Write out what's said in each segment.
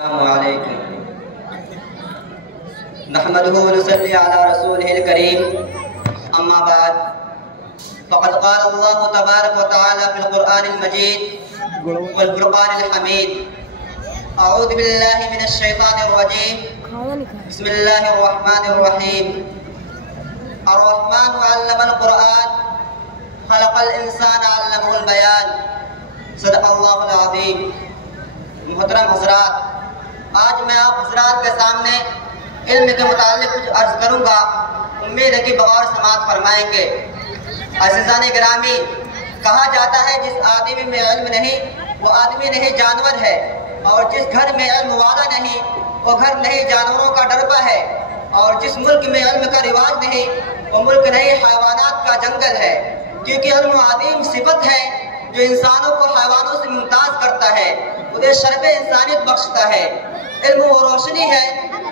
السلام علیکم نحمده ونصلي على رسوله الكريم اما بعد فقد قال الله تبارك وتعالى في القرآن المجيد والفرقان الحميد اعوذ بالله من الشيطان الرجيم بسم الله الرحمن الرحيم الرحمن علم القرآن خلق الانسان علمه البيان صدق اللہ العظیم۔ محترم حضرات، آج میں آپ حضرات کے سامنے علم کے متعلق کچھ عرض کروں گا، امید ہے کہ بغور سماعت فرمائیں گے۔ عزیزان گرامی، کہا جاتا ہے جس آدمی میں علم نہیں وہ آدمی نہیں جانور ہے، اور جس گھر میں علم والا نہیں وہ گھر نہیں جانوروں کا ڈربہ ہے، اور جس ملک میں علم کا رواج نہیں وہ ملک نہیں حیوانات کا جنگل ہے، کیونکہ علم عظیم صفت ہے جو انسانوں کو حیوانوں سے ممتاز کرتا ہے، انہیں شرف انسانیت بخشتا ہے۔ علم وہ روشنی ہے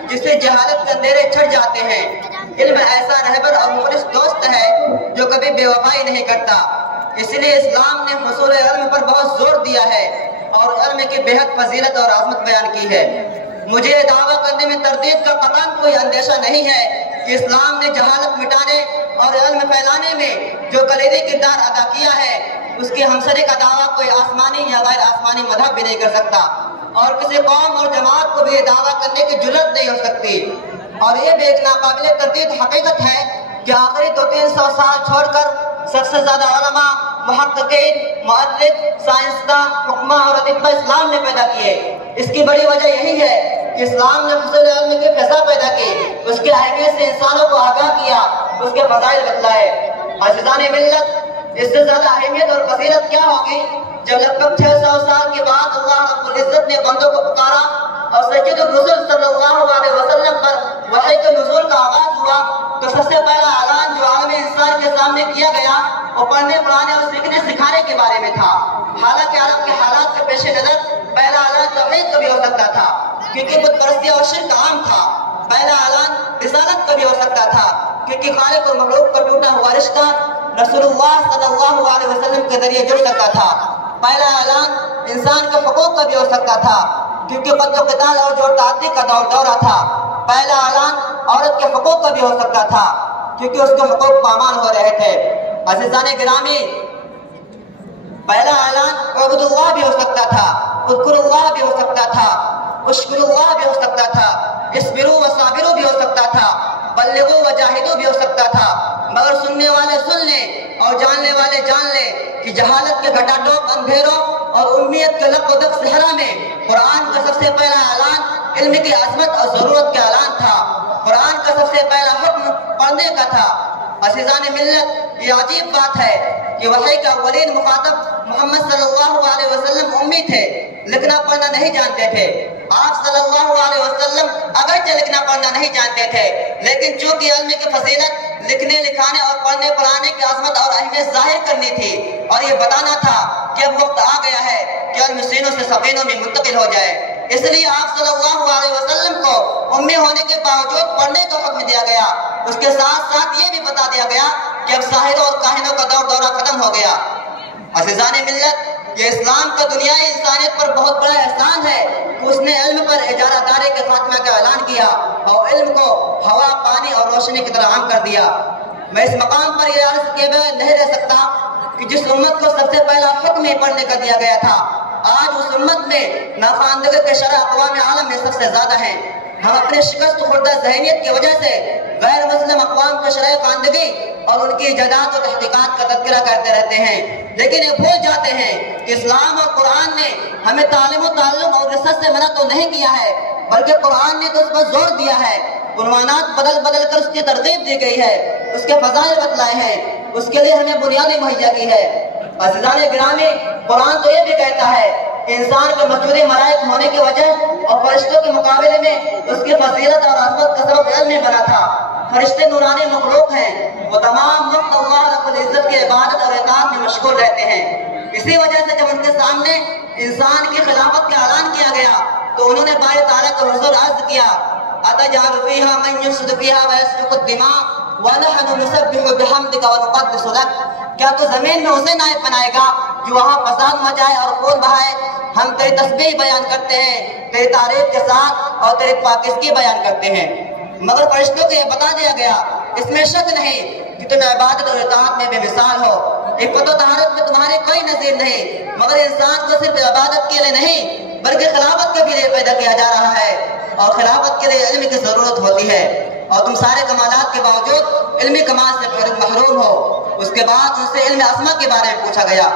جس سے جہالت کے اندھیرے چھٹ جاتے ہیں۔ علم ایسا رہبر اور مخلص دوست ہے جو کبھی بے وفائی نہیں کرتا۔ اس لیے اسلام نے حصول علم پر بہت زور دیا ہے اور علم کی بہت فضیلت اور عظمت بیان کی ہے۔ مجھے دعویٰ کرنے میں تردید کا قطعاً کوئی اندیشہ نہیں ہے کہ اسلام نے جہالت مٹانے اور علم پھیلانے میں جو کلیدی کردار ادا کیا ہے اس کی ہمسری کا دعویٰ کوئی آسمانی یا غیر آسمانی مذہب بھی نہیں کر سکتا، اور کسی قوم اور جماعت کو بھی یہ دعویٰ کرنے کی جرات نہیں ہو سکتی۔ اور یہ بھی ایک ناقابل تردید حقیقت ہے کہ آخری 200-300 سال چھوڑ کر سب سے زیادہ علماء، محققین، مؤرخ، سائنسداں، حکماء اور اطباء اسلام نے پیدا کیے۔ اس کی بڑی وجہ یہی ہے کہ اسلام نے حصول علم کی فضا پیدا کی، اس کی اہمیت سے انسانوں کو آگاہ کیا، اس کے فضائل بتلائے۔ عزیزان ملت، اس سے زیادہ اہمیت اور فضیلت کیا ہوگی جب لگ بھگ 600 سال کے بعد اللہ رب العزت نے بندوں کو پکارا اور سید الرسول صلی اللہ علیہ وسلم پر وحی کے نزول کا آغاز ہوا، تو سب سے پہلا اعلان جو عالم انسان کے سامنے کیا گیا وہ پڑھنے پڑھانے اور سیکھنے سکھانے کے بارے میں تھا۔ حالانکہ عالم کے حالات کے پیش نظر پہلا اعلان توحید کا بھی ہو سکتا تھا، کیونکہ بت پرستی اور شرک عام تھا۔ پہلا اعلان رسالت کا بھی ہو سکتا تھا، کیونکہ خالق اور مخلوق کا ٹوٹا ہوا رشتہ رسول اللہ صلی اللہ علیہ وسلم کے ذریعے جڑ سکتا تھا۔ پہلا اعلان انسان کے حقوق کا بھی ہو سکتا تھا، کیونکہ قتل و قتال اور جوڑ تعدی کا دورہ تھا۔ پہلا اعلان عورت کے حقوق کا بھی ہو سکتا تھا، کیونکہ اس کے حقوق پامال ہو رہے تھے۔ عزیزان گرامی، پہلا اعلان عبد اللہ بھی ہو سکتا تھا، اذکر اللہ بھی ہو سکتا تھا، اشکر اللہ بھی ہو سکتا تھا، اصبروا وصابروا بھی ہو سکتا تھا، بلغوا وجاہدوا بھی ہو سکتا تھا۔ مگر سننے والے سن لیں اور جاننے والے جان لیں کہ جہالت کے گھٹا ڈوب اندھیروں اور امیت کے لق و دق صحرا میں قرآن کا سب سے پہلا اعلان علم کی عظمت اور ضرورت کا اعلان تھا۔ قرآن کا سب سے پہلا حکم پڑھنے کا تھا۔ عزیزان ملت، یہ عجیب بات ہے کہ وحی کا اولین مخاطب محمد صلی اللہ علیہ وسلم امی تھے، لکھنا پڑھنا نہیں جانتے تھے۔ آپ صلی اللہ علیہ وسلم اگرچہ لکھنا پڑھنا نہیں جانتے تھے، لیکن چونکہ علم کی فضیلت لکھنے لکھانے اور پڑھنے پڑھانے کی عظمت اور اہمیت ظاہر کرنی تھی اور یہ بتانا تھا کہ اب وقت آ گیا ہے کہ علم سینوں سے سفینوں میں منتقل ہو جائے، اس لیے آپ صلی اللہ علیہ وسلم کو امی ہونے کے باوجود پڑھنے کا حکم دیا گیا۔ اس کے ساتھ ساتھ یہ بھی بتا دیا گیا کہ اب ساحروں اور کاہنوں کا دورہ ختم ہو گیا۔ عزیزان ملت، یہ اسلام کا دنیای انسانیت پر بہت بڑا احسان ہے کہ اس نے علم پر اجارہ داری کے خاتمہ کا اعلان کیا اور علم کو ہوا، پانی اور روشنی کی طرح عام کر دیا۔ میں اس مقام پر یہ عرض کیے بغیر نہیں رہ سکتا کہ جس امت کو سب سے پہلا حکم ہی پڑھنے کا دیا گیا تھا، آج اس امت میں ناخواندگی کے شرح اقوام عالم میں سب سے زیادہ ہیں۔ ہم اپنے شکست خوردہ ذہنیت کی وجہ سے غیر مسلم اقوام کے شرح خواندگی اور ان کی ایجادات و تحقیقات کا تذکرہ کرتے رہتے ہیں، لیکن یہ بھول جاتے ہیں کہ اسلام اور قرآن نے ہمیں تعلیم و تعلم اور رسالت سے منع تو نہیں کیا ہے، بلکہ قرآن نے تو اس پر زور دیا ہے۔ عنوانات بدل بدل کر اس کی ترغیب دی گئی ہے، اس کے فضائل بتلائے ہیں، اس کے لیے ہمیں بنیادیں مہیا کی ہے۔ عزیزان گرامی، قرآن تو یہ بھی کہتا ہے کہ انسان کے مسجود ملائک ہونے کی وجہ اور فرشتوں کے مقابلے میں اس کی فضیلت اور عظمت کا سبب علم میں بنا تھا۔ فرشتے نورانی مخلوق ہیں، وہ تمام وقت اللہ رب العزت کی عبادت اور اطاعت میں مشغول رہتے ہیں۔ اسی وجہ سے جب ان کے سامنے انسان کی خلافت کا اعلان کیا گیا تو انہوں نے باری تعالیٰ کے حضور عرض کیا، أَتَجْعَلُ فِيهَا مَن يُفْسِدُ فِيهَا وَيَسْفِكُ الدِّمَاءَ وَنَحْنُ نُسَبِّحُ بِحَمْدِكَ وَنُقَدِّسُ لَكَ۔ کیا تو زمین میں اسے نائب بنائے گا جو وہاں فساد مچائے اور خون بہائے، ہم تیری تسبیح بیان کرتے ہیں، تیری تعریف کے ساتھ اور تیری پاکیزگی بیان کرتے ہیں۔ مگر فرشتوں کو یہ بتا دیا گیا، اس میں شک نہیں کہ تم عبادت اور اطاعت میں بے مثال ہو، عفت و طہارت میں تمہارے کوئی نظیر نہیں، مگر انسان کو صرف عبادت کے لیے نہیں بلکہ خلافت کے بھی لیے پیدا کیا جا رہا ہے، اور خلافت کے لیے علم کی ضرورت ہوتی ہے، اور تم سارے کمالات کے باوجود علمی کمال سے محروم ہو۔ اس کے بعد ان سے علم اسما کے بارے میں پوچھا گیا،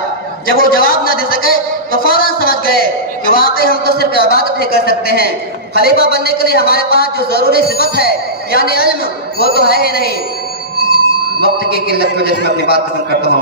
جب وہ جواب نہ دے سکے تو فوراً سمجھ گئے کہ واقعی ہم تو صرف عبادت ہی کر سکتے ہیں، خلیفہ بننے کے لیے ہمارے پاس جو ضروری صفت ہے یعنی علم وہ تو ہے ہی نہیں۔ وقت کی قلت میں جس میں اپنی بات ختم کرتا ہوں،